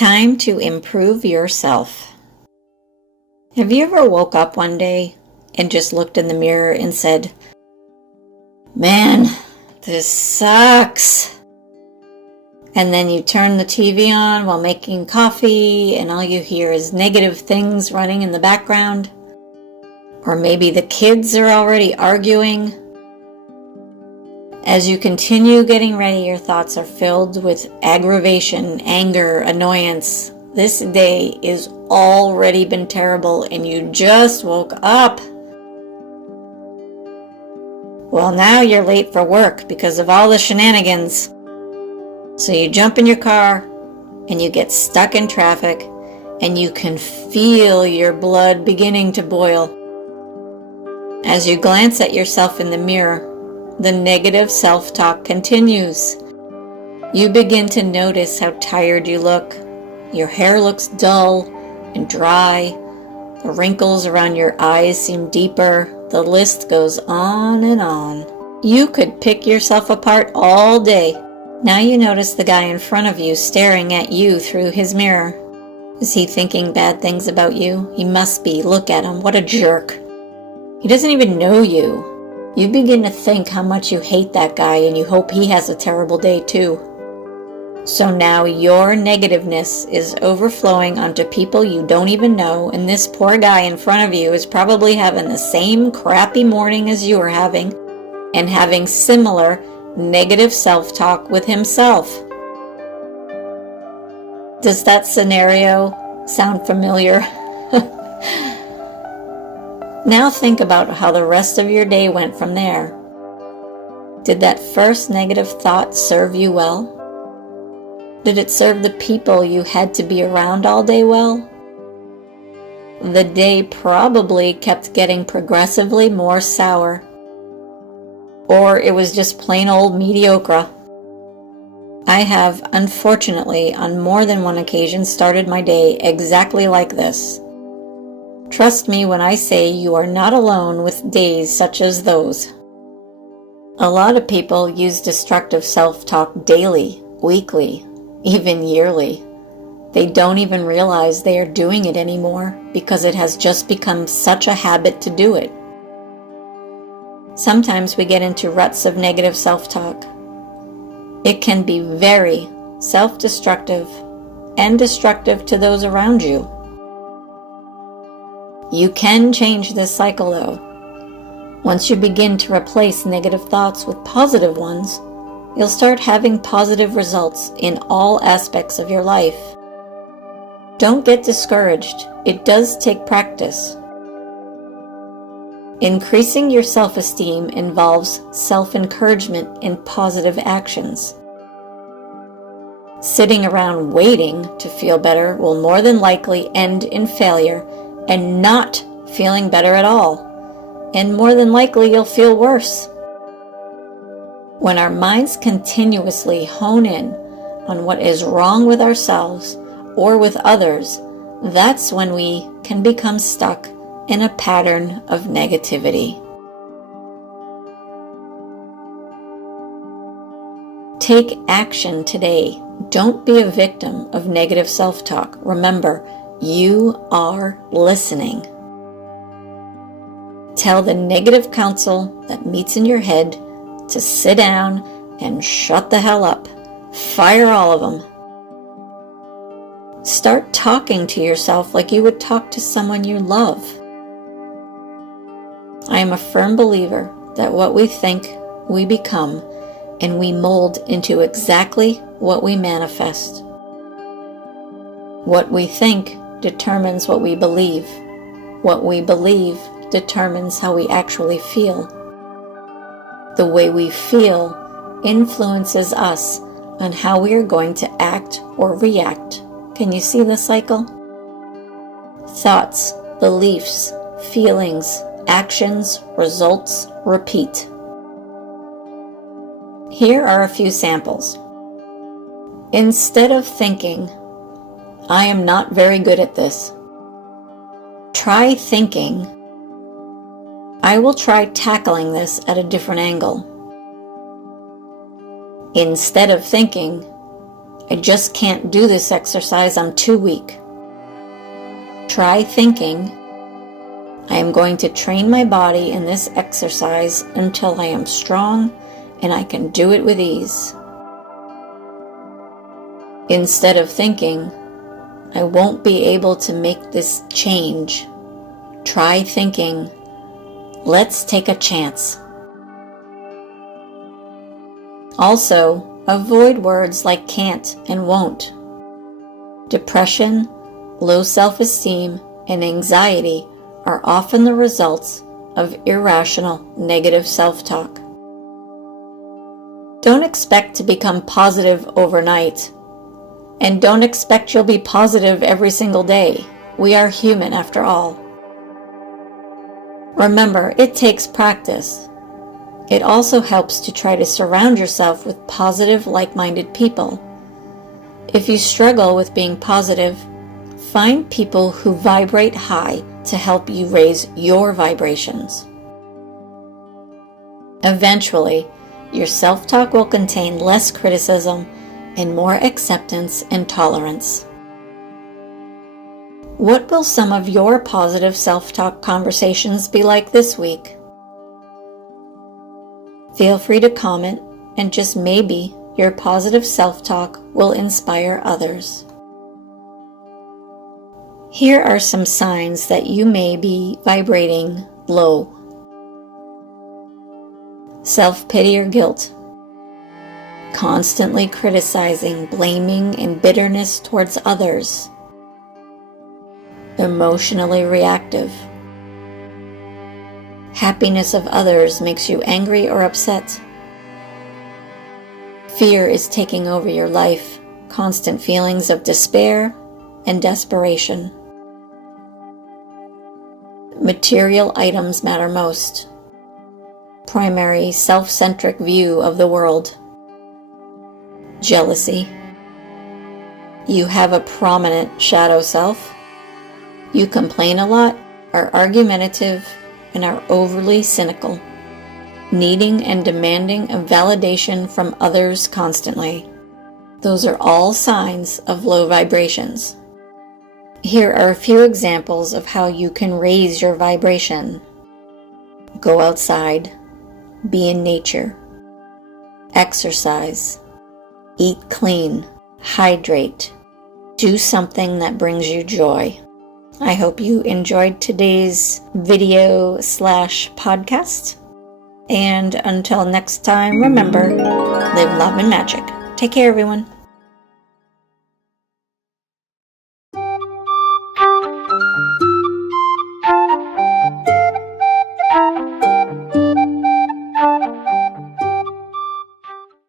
time to improve yourself. Have you ever woke up one day and just looked in the mirror and said, "Man, this sucks." And then you turn the TV on while making coffee and all you hear is negative things running in the background? Or maybe the kids are already arguing. As you continue getting ready, your thoughts are filled with aggravation, anger, annoyance. This day is already been terrible and you just woke up. Well, now you're late for work because of all the shenanigans. So you jump in your car and you get stuck in traffic and you can feel your blood beginning to boil. As you glance at yourself in the mirror, the negative self-talk continues. You begin to notice how tired you look. Your hair looks dull and dry. The wrinkles around your eyes seem deeper. The list goes on and on. You could pick yourself apart all day. Now you notice the guy in front of you staring at you through his mirror. Is he thinking bad things about you? He must be. Look at him. What a jerk. He doesn't even know you. You begin to think how much you hate that guy and you hope he has a terrible day too. So now your negativeness is overflowing onto people you don't even know, and this poor guy in front of you is probably having the same crappy morning as you are having and having similar negative self-talk with himself. Does that scenario sound familiar? Now think about how the rest of your day went from there. Did that first negative thought serve you well? Did it serve the people you had to be around all day well? The day probably kept getting progressively more sour. Or it was just plain old mediocre. I have, unfortunately, on more than one occasion started my day exactly like this. Trust me when I say you are not alone with days such as those. A lot of people use destructive self-talk daily, weekly, even yearly. They don't even realize they are doing it anymore because it has just become such a habit to do it. Sometimes we get into ruts of negative self-talk. It can be very self-destructive and destructive to those around you. You can change this cycle though. Once you begin to replace negative thoughts with positive ones, you'll start having positive results in all aspects of your life. Don't get discouraged. It does take practice. Increasing your self-esteem involves self-encouragement and positive actions. Sitting around waiting to feel better will more than likely end in failure and not feeling better at all. And more than likely you'll feel worse. When our minds continuously hone in on what is wrong with ourselves or with others, that's when we can become stuck in a pattern of negativity. Take action today. Don't be a victim of negative self-talk. Remember, you are listening. Tell the negative counsel that meets in your head to sit down and shut the hell up. Fire all of them. Start talking to yourself like you would talk to someone you love. I am a firm believer that what we think, we become, and we mold into exactly what we manifest. What we think determines what we believe. What we believe determines how we actually feel. The way we feel influences us on how we are going to act or react. Can you see the cycle? Thoughts, beliefs, feelings, actions, results, repeat. Here are a few samples. Instead of thinking, "I am not very good at this," try thinking, "I will try tackling this at a different angle." Instead of thinking, I just can't do this exercise, I'm too weak. Try thinking, I am going to train my body in this exercise until I am strong and I can do it with ease. Instead of thinking, I won't be able to make this change, try thinking, let's take a chance. Also, avoid words like can't and won't. Depression, low self-esteem, and anxiety are often the results of irrational negative self-talk. Don't expect to become positive overnight. And don't expect you'll be positive every single day. We are human after all. Remember, it takes practice. It also helps to try to surround yourself with positive, like-minded people. If you struggle with being positive, find people who vibrate high to help you raise your vibrations. Eventually, your self-talk will contain less criticism and more acceptance and tolerance. What will some of your positive self-talk conversations be like this week? Feel free to comment, and just maybe your positive self-talk will inspire others. Here are some signs that you may be vibrating low. Self-pity or guilt. Constantly criticizing, blaming, and bitterness towards others. Emotionally reactive. Happiness of others makes you angry or upset. Fear is taking over your life, constant feelings of despair and desperation. Material items matter most. Primary self-centric view of the world. Jealousy. You have a prominent shadow self. You complain a lot, are argumentative, and are overly cynical, needing and demanding of validation from others constantly. Those are all signs of low vibrations. Here are a few examples of how you can raise your vibration. Go outside. Be in nature. Exercise. Eat clean. Hydrate. Do something that brings you joy. I hope you enjoyed today's video/podcast. And until next time, remember, live, love, and magic. Take care, everyone.